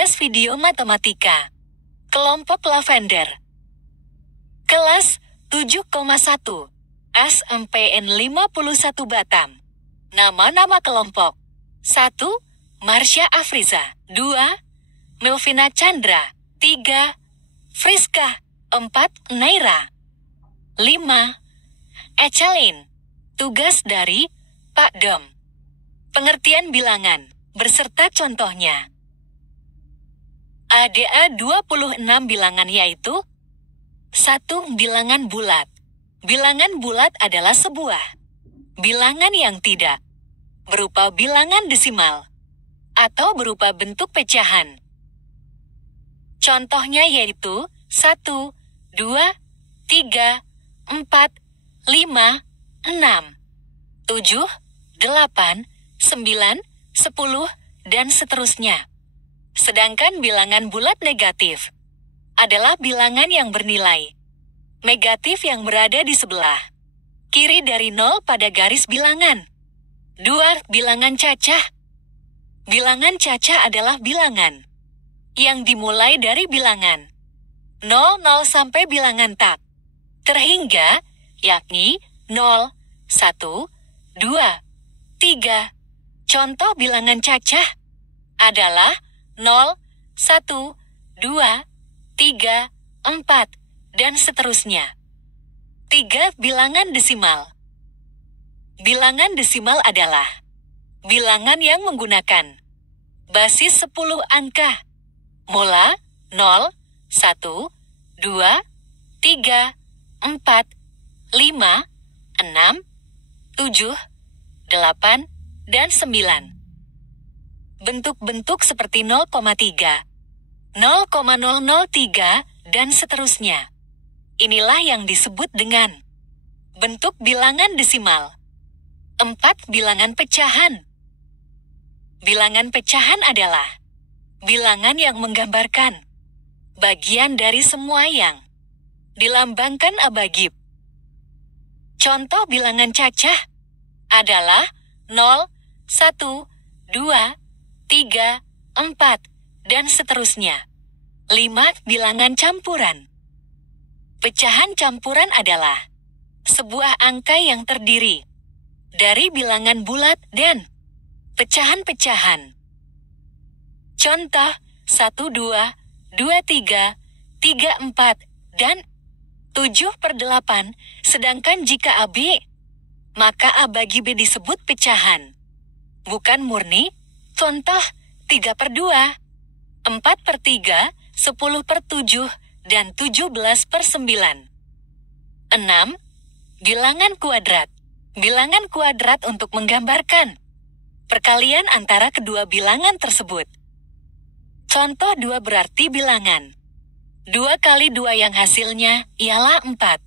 Tugas video matematika. Kelompok lavender. Kelas 7,1. SMPN 51 Batam. Nama-nama kelompok. 1. Marsha Afriza. 2. Melvina Chandra. 3. Friska. 4. Naira. 5. Ecelin. Tugas dari Pak Dom. Pengertian bilangan, berserta contohnya. Ada 26 bilangan yaitu 1. Bilangan bulat. Bilangan bulat adalah sebuah bilangan yang tidak berupa bilangan desimal atau berupa bentuk pecahan. Contohnya yaitu 1, 2, 3, 4, 5, 6, 7, 8, 9, 10, dan seterusnya. Sedangkan bilangan bulat negatif adalah bilangan yang bernilai negatif yang berada di sebelah kiri dari 0 pada garis bilangan. 2. Bilangan cacah. Bilangan cacah adalah bilangan yang dimulai dari bilangan 00 sampai bilangan tak terhingga, yakni 0, 1, 2, 3. Contoh bilangan cacah adalah 0, 1, 2, 3, 4, dan seterusnya. 3. Bilangan desimal. Bilangan desimal adalah bilangan yang menggunakan basis 10 angka. Mula 0, 1, 2, 3, 4, 5, 6, 7, 8, dan 9. Bentuk-bentuk seperti 0,3, 0,003, dan seterusnya. Inilah yang disebut dengan bentuk bilangan desimal. 4. Bilangan pecahan. Bilangan pecahan adalah bilangan yang menggambarkan bagian dari semua yang dilambangkan abagib. Contoh bilangan cacah adalah 0, 1, 2, 3, 4, dan seterusnya. 5. Bilangan campuran. Pecahan campuran adalah sebuah angka yang terdiri dari bilangan bulat dan pecahan-pecahan. Contoh 1, 2, 2, 3, 3, 4, dan 7/8, sedangkan jika AB, maka A bagi B disebut pecahan, bukan murni. Contoh 3/2, 4/3, 10/7, dan 17/9. 6. Bilangan kuadrat. Bilangan kuadrat untuk menggambarkan perkalian antara kedua bilangan tersebut. Contoh 2 berarti bilangan 2 kali 2 yang hasilnya ialah 4.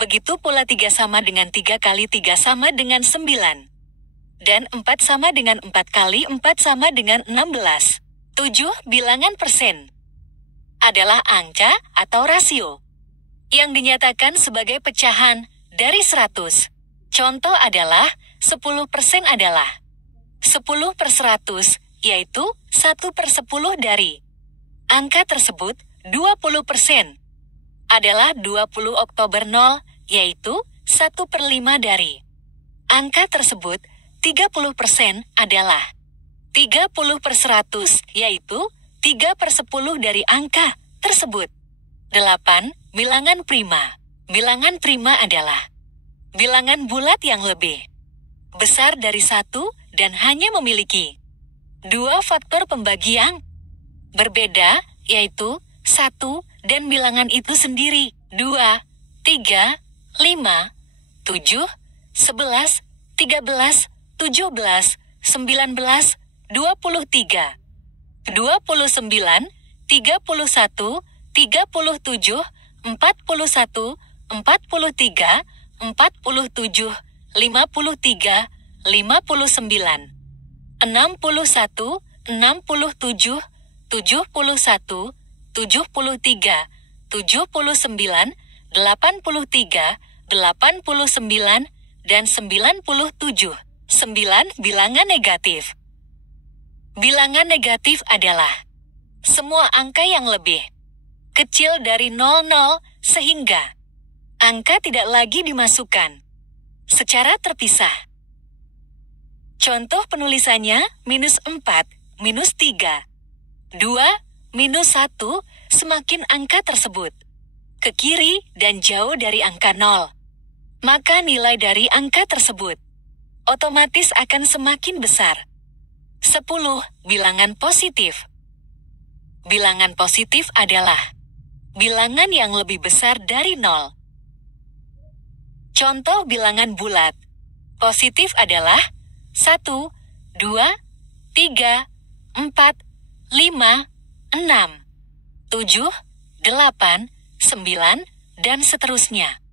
Begitu pula 3 sama dengan 3 kali 3 sama dengan 9. Dan 4 sama dengan 4 kali 4 sama dengan 16. 7. Bilangan persen adalah angka atau rasio yang dinyatakan sebagai pecahan dari 100. Contoh adalah 10% adalah 10/100, yaitu 1/10 dari angka tersebut. 20% adalah 20 Oktober 0, yaitu 1/5 dari angka tersebut. 30% adalah 30/100, yaitu 3/10 dari angka tersebut. 8. Bilangan prima. Bilangan prima adalah bilangan bulat yang lebih besar dari 1 dan hanya memiliki 2 faktor pembagi yang berbeda, yaitu 1 dan bilangan itu sendiri. 2, 3, 5, 7, 11, 13, 17, 19, 23, 29, 31, 37, 41, 43, 47, 53, 59, 61, 67, 71, 73, 79, 83, 89, dan 97. 9. Bilangan negatif. Bilangan negatif adalah Semua angka yang lebih kecil dari 00 sehingga angka tidak lagi dimasukkan secara terpisah. Contoh penulisannya -4, -3, 2, -1, semakin angka tersebut ke kiri dan jauh dari angka 0. Maka nilai dari angka tersebut otomatis akan semakin besar. 10. Bilangan positif. Bilangan positif adalah bilangan yang lebih besar dari 0. Contoh bilangan bulat. Positif adalah 1, 2, 3, 4, 5, 6, 7, 8, 9, dan seterusnya.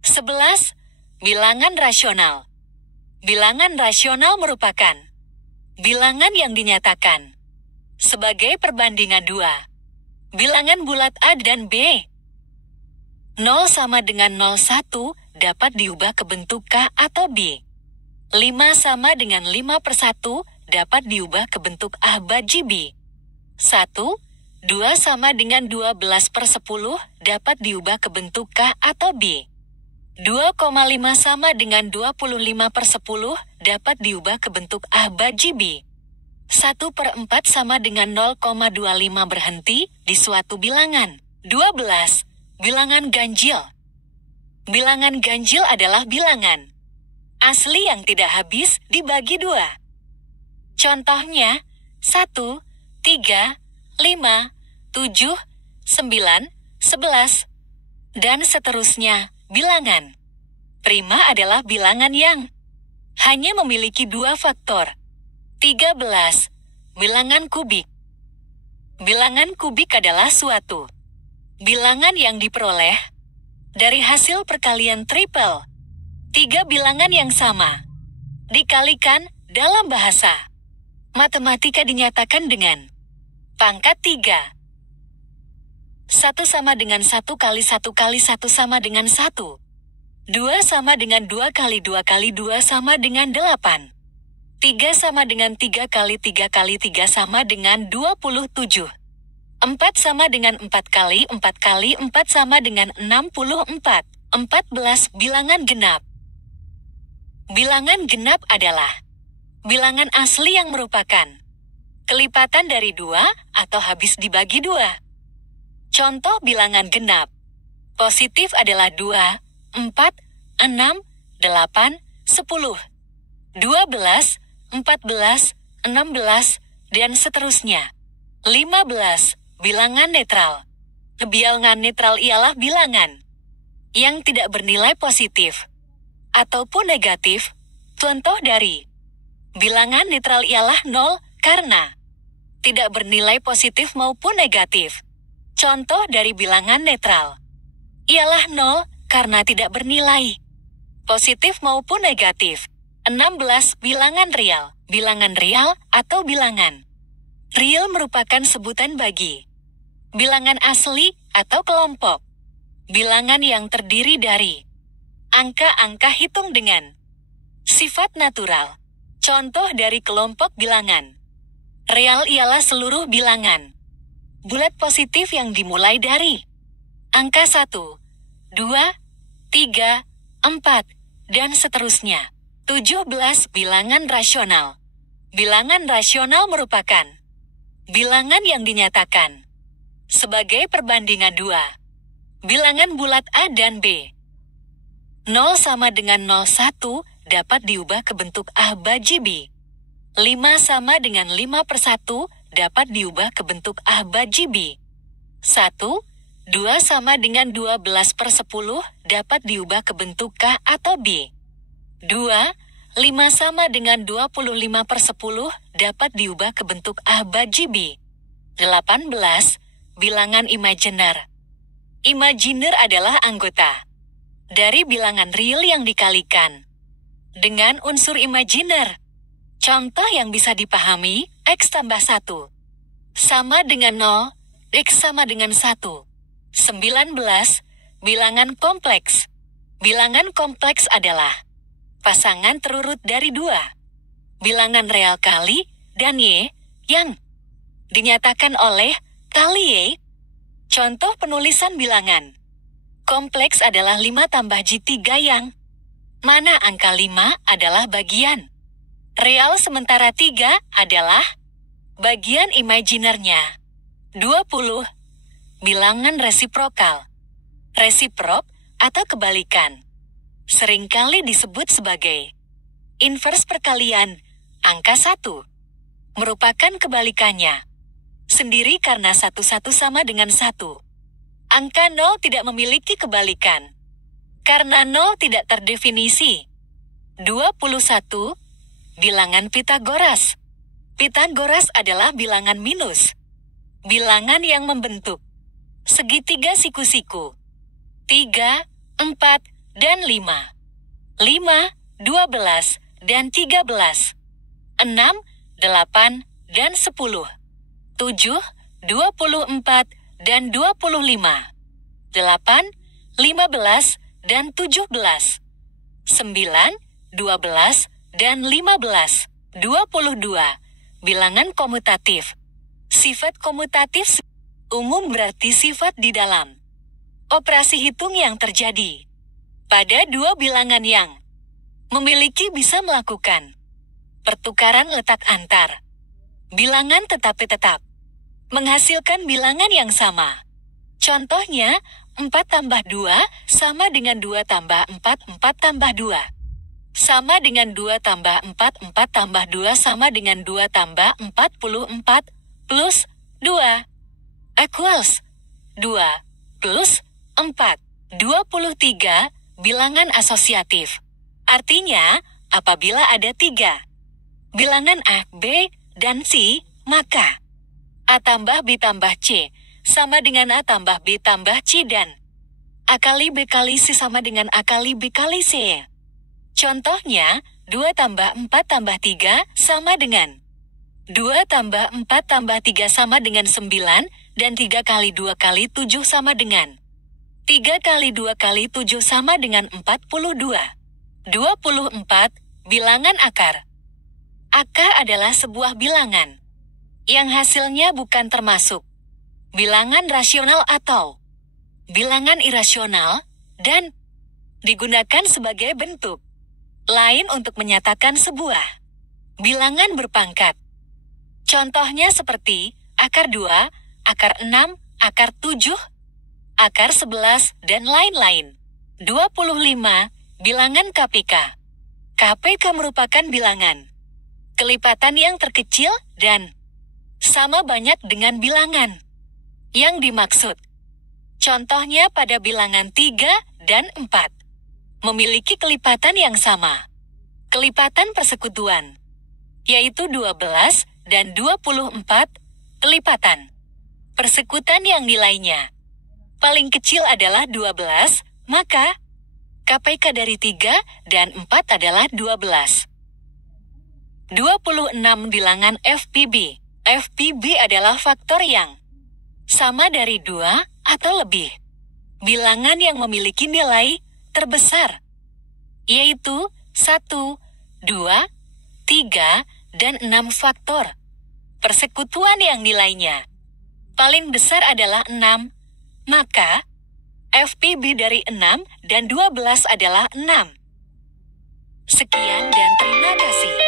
11. Bilangan rasional. Bilangan rasional merupakan bilangan yang dinyatakan sebagai perbandingan 2 bilangan bulat A dan B. 0 sama dengan 01 dapat diubah ke bentuk K atau B. 5 sama dengan 5/1 dapat diubah ke bentuk A baji B. 1, 2 sama dengan 12/10 dapat diubah ke bentuk K atau B. 2,5 sama dengan 25/10 dapat diubah ke bentuk A baji B. 1/4 sama dengan 0,25 berhenti di suatu bilangan. 12. Bilangan ganjil. Bilangan ganjil adalah bilangan asli yang tidak habis dibagi 2. Contohnya, 1, 3, 5, 7, 9, 11, dan seterusnya. Bilangan prima adalah bilangan yang hanya memiliki 2 faktor. 13. Bilangan kubik. Bilangan kubik adalah suatu bilangan yang diperoleh dari hasil perkalian triple 3 bilangan yang sama dikalikan dalam bahasa matematika dinyatakan dengan pangkat 3. 1 sama dengan 1 kali 1 kali 1 sama dengan 1. 2 sama dengan 2 kali 2 kali 2 sama dengan 8. 3 sama dengan 3 kali 3 kali 3 sama dengan 27. 4 sama dengan 4 kali 4 kali 4 sama dengan 64. 14. Bilangan genap. Bilangan genap adalah bilangan asli yang merupakan kelipatan dari 2 atau habis dibagi 2. Contoh bilangan genap. Positif adalah 2, 4, 6, 8, 10, 12, 14, 16, dan seterusnya. 15. Bilangan netral. Bilangan netral ialah bilangan yang tidak bernilai positif ataupun negatif. Contoh dari bilangan netral ialah 0 karena tidak bernilai positif maupun negatif. Contoh dari bilangan netral ialah 0 karena tidak bernilai positif maupun negatif. 16. Bilangan real. Bilangan real atau bilangan real merupakan sebutan bagi bilangan asli atau kelompok bilangan yang terdiri dari angka-angka hitung dengan sifat natural. Contoh dari kelompok bilangan real ialah seluruh bilangan bulat positif yang dimulai dari angka 1, 2, 3, 4, dan seterusnya. 17. Bilangan rasional. Bilangan rasional merupakan bilangan yang dinyatakan sebagai perbandingan 2 bilangan bulat A dan B. 0 sama dengan 01 dapat diubah ke bentuk A baji B. 5 sama dengan 5/1 dapat diubah ke bentuk A baji B. 1, 2 sama dengan 12/10 dapat diubah ke bentuk K atau B. 2, 5 sama dengan 25/10 dapat diubah ke bentuk A baji B. 18. Bilangan imajiner. Imajiner adalah anggota dari bilangan real yang dikalikan dengan unsur imajiner. Contoh yang bisa dipahami, X tambah 1 sama dengan 0, X sama dengan 1. 19. Bilangan kompleks. Bilangan kompleks adalah pasangan terurut dari 2 bilangan real kali dan Y yang Dinyatakan oleh Talie. Contoh penulisan bilangan. Kompleks adalah 5 tambah J3 yang mana angka 5 adalah bagian real sementara 3 adalah bagian imajinernya. 20. Bilangan resiprokal. Resiprok atau kebalikan seringkali disebut sebagai invers perkalian. Angka 1 merupakan kebalikannya sendiri karena 1 sama dengan 1. Angka 0 tidak memiliki kebalikan karena 0 tidak terdefinisi. 21. Bilangan Pitagoras. Pitagoras adalah bilangan minus. Bilangan yang membentuk segitiga siku-siku. 3, 4, dan 5. 5, 12, dan 13. 6, 8, dan 10. 7, 24, dan 25. 8, 15, dan 17. 9, 12, dan 15. 22. Bilangan komutatif. Sifat komutatif umum berarti sifat di dalam operasi hitung yang terjadi pada dua bilangan yang memiliki bisa melakukan pertukaran letak antar bilangan tetapi tetap menghasilkan bilangan yang sama. Contohnya, 4 tambah 2 sama dengan 2 tambah 4, 4 tambah 2. Sama dengan 2 tambah 4, 4 tambah 2 sama dengan 2 tambah 44 plus 2 equals 2 plus 4. 23. Bilangan asosiatif. Artinya, apabila ada 3 bilangan A, B, dan C, maka A tambah B tambah C sama dengan A tambah B tambah C dan A kali B kali C sama dengan A kali B kali C. Contohnya, 2 tambah 4 tambah 3 sama dengan 2 tambah 4 tambah 3 sama dengan 9, dan 3 kali 2 kali 7 sama dengan 3 kali 2 kali 7 sama dengan 42. 24. Bilangan akar. Akar adalah sebuah bilangan yang hasilnya bukan termasuk bilangan rasional atau bilangan irasional, dan digunakan sebagai bentuk lain untuk menyatakan sebuah bilangan berpangkat. Contohnya seperti akar 2, akar 6, akar 7, akar 11, dan lain-lain. 25. Bilangan KPK. KPK merupakan bilangan kelipatan yang terkecil dan sama banyak dengan bilangan yang dimaksud. Contohnya pada bilangan 3 dan 4 memiliki kelipatan yang sama. Kelipatan persekutuan, yaitu 12 dan 24 kelipatan persekutan yang nilainya paling kecil adalah 12, maka KPK dari 3 dan 4 adalah 12. 26. Bilangan FPB. FPB adalah faktor yang sama dari 2 atau lebih bilangan yang memiliki nilai terbesar, yaitu 1, 2, 3, dan 6 faktor persekutuan yang nilainya paling besar adalah 6, maka FPB dari 6 dan 12 adalah 6. Sekian dan terima kasih.